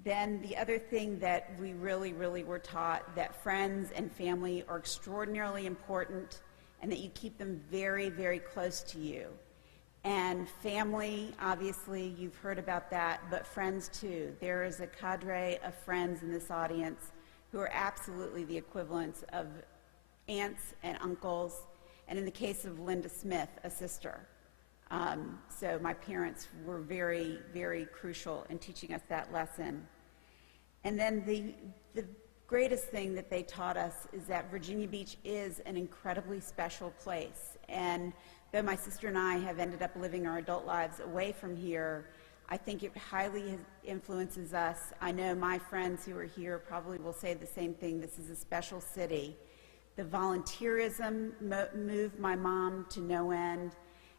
the other thing that we really, really were taught, that friends and family are extraordinarily important and that you keep them very, very close to you. And family, obviously, you've heard about that, but friends too. There is a cadre of friends in this audience who are absolutely the equivalents of aunts and uncles, and in the case of Linda Smith, a sister. So my parents were very, very crucial in teaching us that lesson. And then the greatest thing that they taught us is that Virginia Beach is an incredibly special place. And though my sister and I have ended up living our adult lives away from here, I think it highly influences us. I know my friends who are here probably will say the same thing. This is a special city. The volunteerism moved my mom to no end.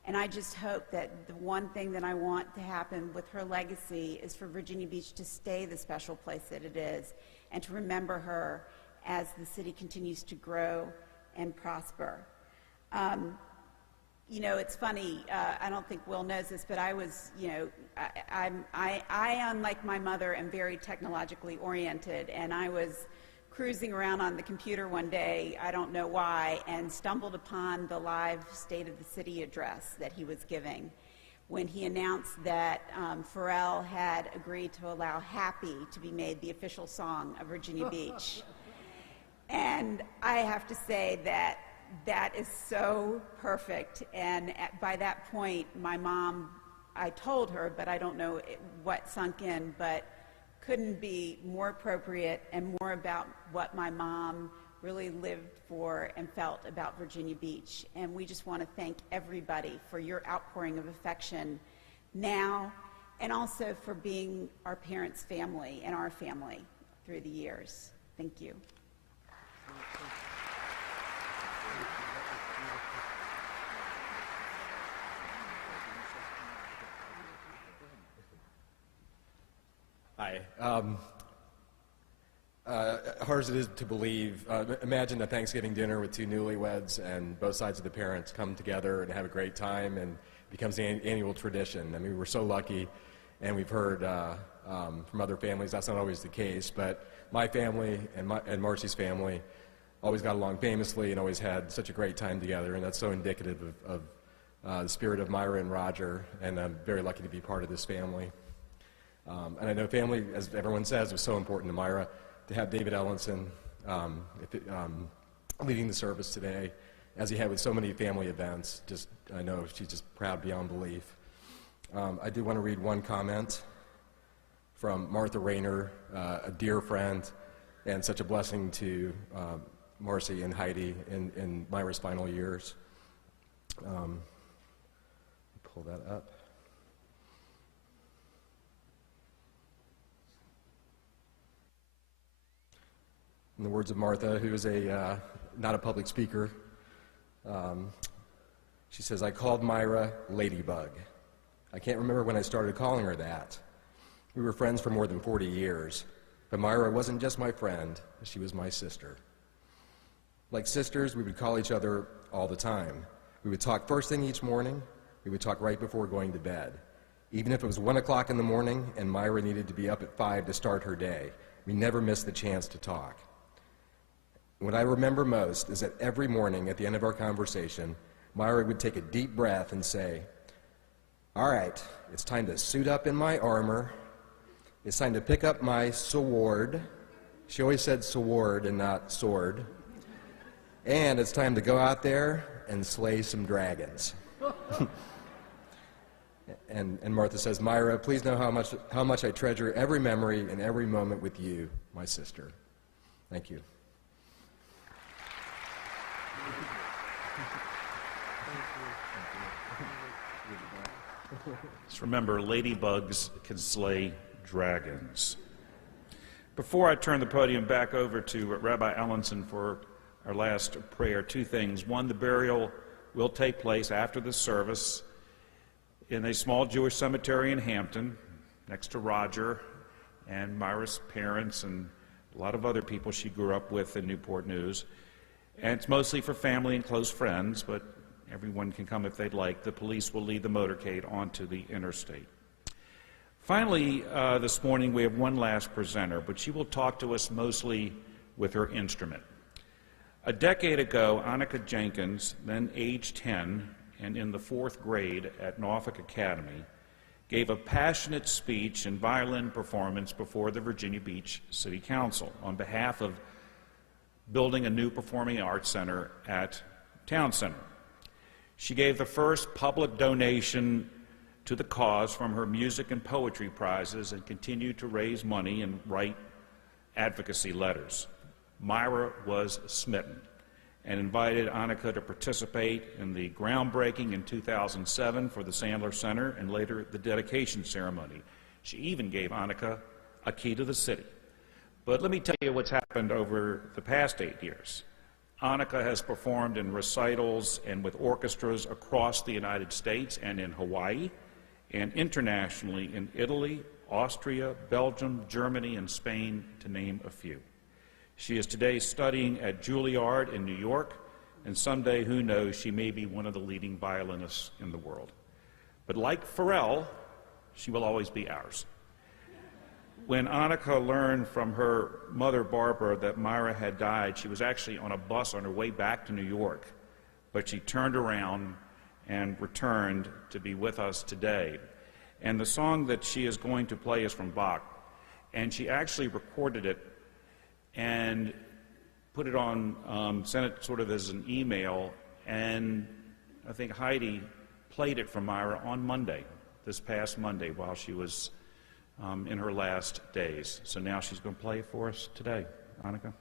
And I just hope that the one thing that I want to happen with her legacy is for Virginia Beach to stay the special place that it is, and to remember her as the city continues to grow and prosper. It's funny, I don't think Will knows this, but I was, I, unlike my mother, am very technologically oriented, and I was cruising around on the computer one day, I don't know why, and stumbled upon the live State of the City address that he was giving when he announced that Pharrell had agreed to allow Happy to be made the official song of Virginia Beach. And I have to say that that is so perfect. And by that point, my mom, I told her, but I don't know what sunk in, but couldn't be more appropriate and more about what my mom really lived for and felt about Virginia Beach. And we just want to thank everybody for your outpouring of affection now, and also for being our parents' family and our family through the years. Thank you. Hi. Hard as it is to believe, imagine a Thanksgiving dinner with two newlyweds and both sides of the parents come together and have a great time and becomes an annual tradition. I mean, we're so lucky, and we've heard from other families that's not always the case, but my family and Marcy's family always got along famously and always had such a great time together, and that's so indicative of the spirit of Meyera and Roger, and I'm very lucky to be part of this family. And I know family, as everyone says, was so important to Meyera. To have David Ellenson leading the service today, as he had with so many family events, I know she's just proud beyond belief. I do want to read one comment from Martha Rayner, a dear friend, and such a blessing to Marcy and Heidi in Meyera's final years. Pull that up. In the words of Martha, who is not a public speaker, she says, "I called Meyera Ladybug. I can't remember when I started calling her that. We were friends for more than 40 years, but Meyera wasn't just my friend, she was my sister. Like sisters, we would call each other all the time. We would talk first thing each morning. We would talk right before going to bed. Even if it was 1 o'clock in the morning and Meyera needed to be up at 5 to start her day, we never missed the chance to talk. What I remember most is that every morning at the end of our conversation, Meyera would take a deep breath and say, 'All right, it's time to suit up in my armor. It's time to pick up my sword.' She always said sword and not sword. 'And it's time to go out there and slay some dragons.'" and Martha says, "Meyera, please know how much I treasure every memory and every moment with you, my sister." Thank you. Just remember, ladybugs can slay dragons. Before I turn the podium back over to Rabbi Ellenson for our last prayer, two things. One, the burial will take place after the service in a small Jewish cemetery in Hampton, next to Roger and Myra's parents and a lot of other people she grew up with in Newport News. And it's mostly for family and close friends, but everyone can come if they'd like. The police will lead the motorcade onto the interstate. Finally, this morning we have one last presenter, but she will talk to us mostly with her instrument. A decade ago, Annika Jenkins, then age 10 and in the 4th grade at Norfolk Academy, gave a passionate speech and violin performance before the Virginia Beach City Council on behalf of building a new performing arts center at Town Center. She gave the first public donation to the cause from her music and poetry prizes and continued to raise money and write advocacy letters. Meyera was smitten and invited Annika to participate in the groundbreaking in 2007 for the Sandler Center and later the dedication ceremony. She even gave Annika a key to the city. But let me tell you what's happened over the past 8 years. Annika has performed in recitals and with orchestras across the United States and in Hawaii, and internationally in Italy, Austria, Belgium, Germany, and Spain, to name a few. She is today studying at Juilliard in New York, and someday, who knows, she may be one of the leading violinists in the world. But like Pharrell, she will always be ours. When Annika learned from her mother, Barbara, that Meyera had died, she was actually on a bus on her way back to New York, but she turned around and returned to be with us today. And the song that she is going to play is from Bach, and she actually recorded it and put it on, sent it sort of as an email, and I think Heidi played it for Meyera on Monday, this past Monday, while she was in her last days. So now she's going to play for us today. Annika?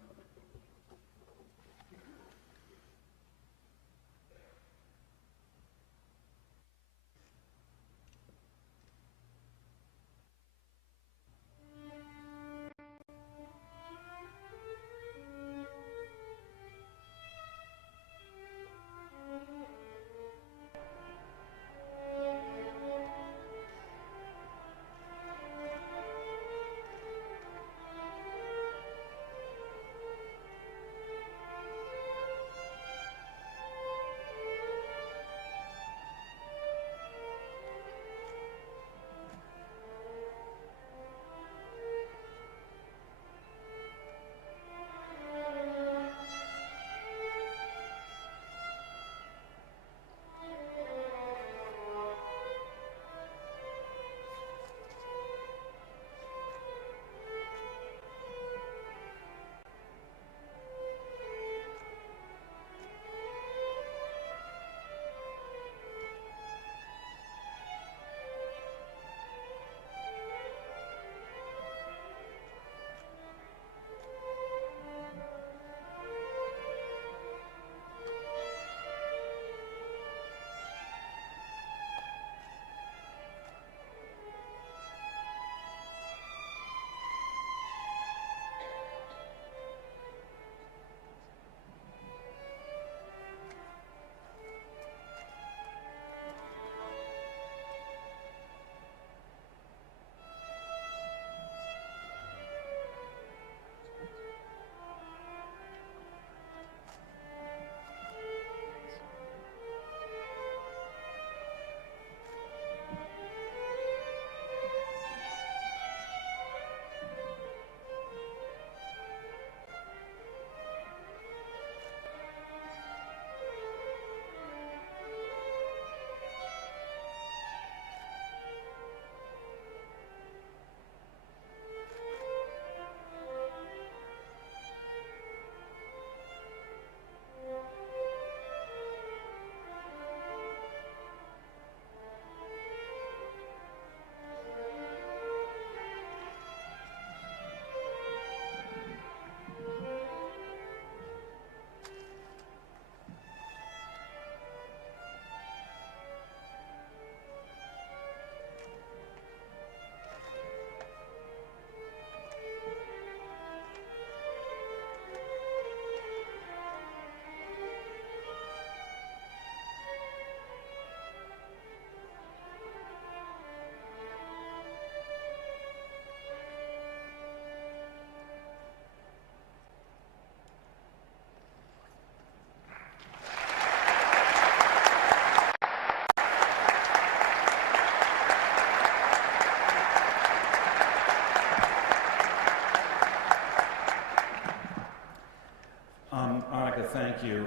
Thank you.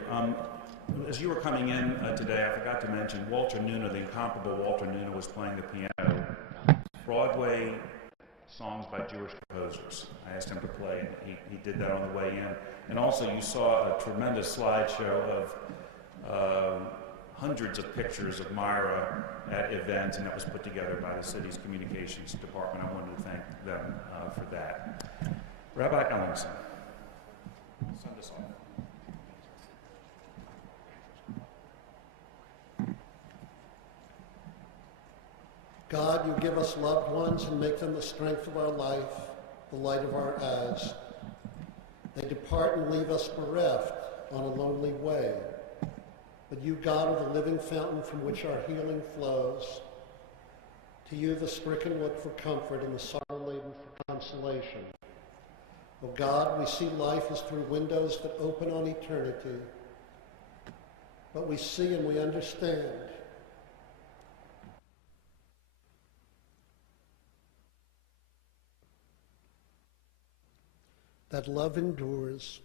As you were coming in today, I forgot to mention Walter Nuna, the incomparable Walter Nuna, was playing the piano. Broadway songs by Jewish composers. I asked him to play, and he did that on the way in. And also, you saw a tremendous slideshow of hundreds of pictures of Meyera at events, and that was put together by the city's communications department. I wanted to thank them for that. Rabbi Ellenson, send us off. God, you give us loved ones and make them the strength of our life, the light of our eyes. They depart and leave us bereft on a lonely way. But you, God, are the living fountain from which our healing flows. To you the stricken look for comfort and the sorrow-laden for consolation. O God, we see life as through windows that open on eternity. But we see and we understand that love endures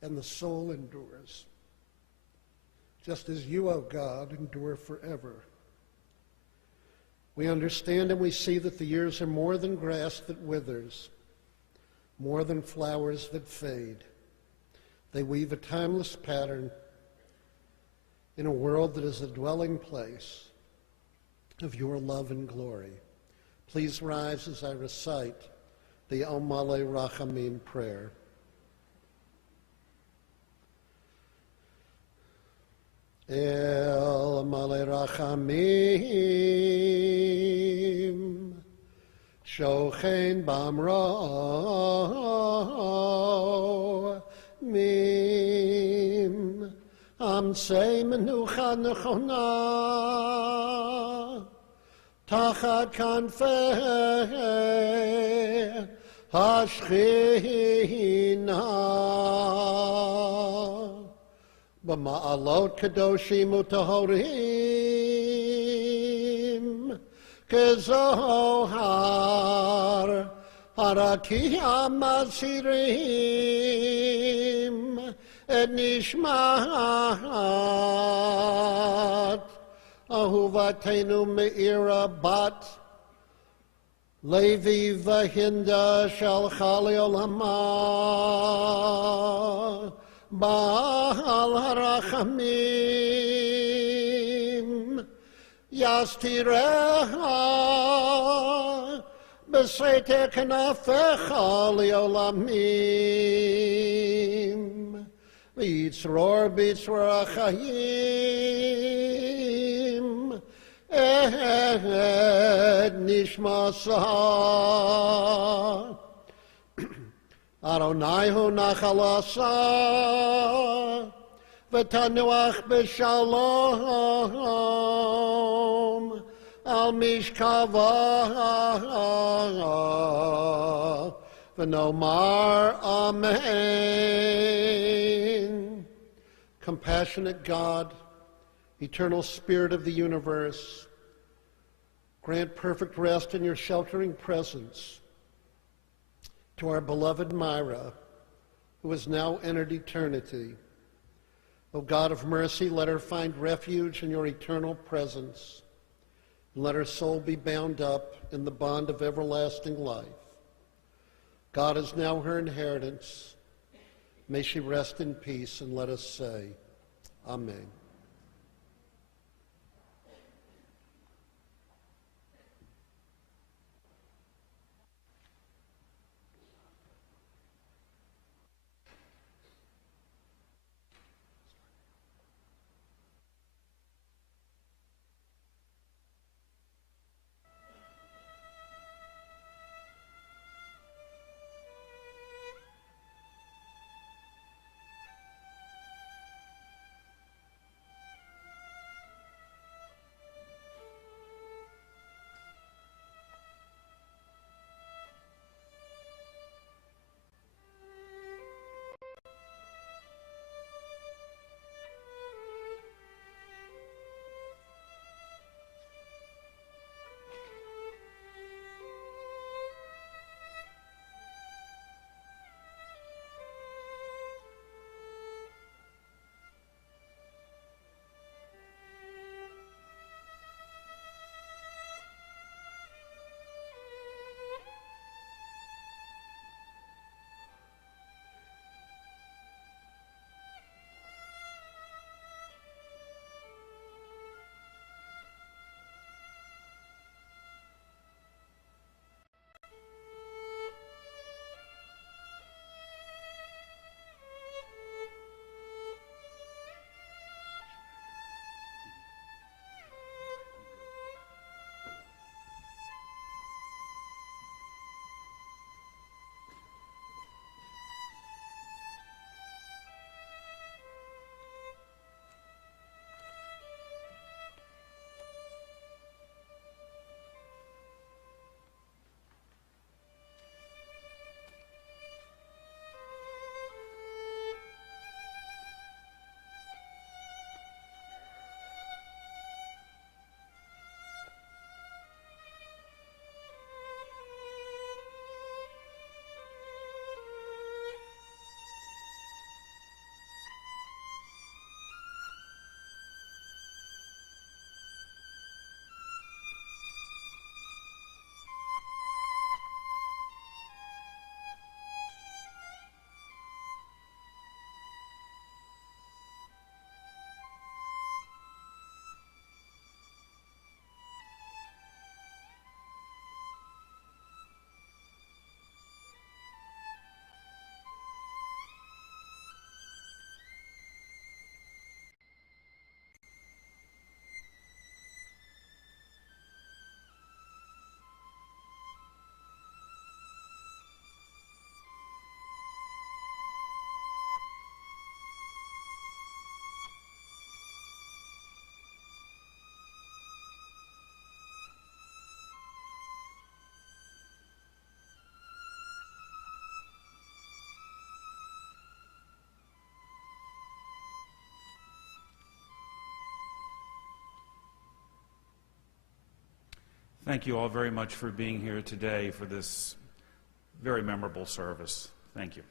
and the soul endures, just as you, O God, endure forever. We understand and we see that the years are more than grass that withers, more than flowers that fade. They weave a timeless pattern in a world that is a dwelling place of your love and glory. Please rise as I recite the El Malei Rachamim prayer. El Malei Rachamim Shochen Bamro Mim Amsei Menucha Nechona Tachat Kanfei Hashchina B'ma'alot kadoshim utahorim Kezohar Harakia Masirim Et Nishmat Ahuvatenu Meyera Bat Levi Vahinda Shalcha Leolama Baal Harachamim Yastireha B'seite Knafecha Leolamim V'yitzror B'yitzror Achayim Et Nishmasa Adonaihu Nachalasa V'tanuach B'Shalom Al Mishkava V'nomar Amen. Compassionate God, eternal Spirit of the universe, grant perfect rest in your sheltering presence to our beloved Meyera, who has now entered eternity. O God of mercy, let her find refuge in your eternal presence, and let her soul be bound up in the bond of everlasting life. God is now her inheritance. May she rest in peace, and let us say, Amen. Thank you all very much for being here today for this very memorable service. Thank you.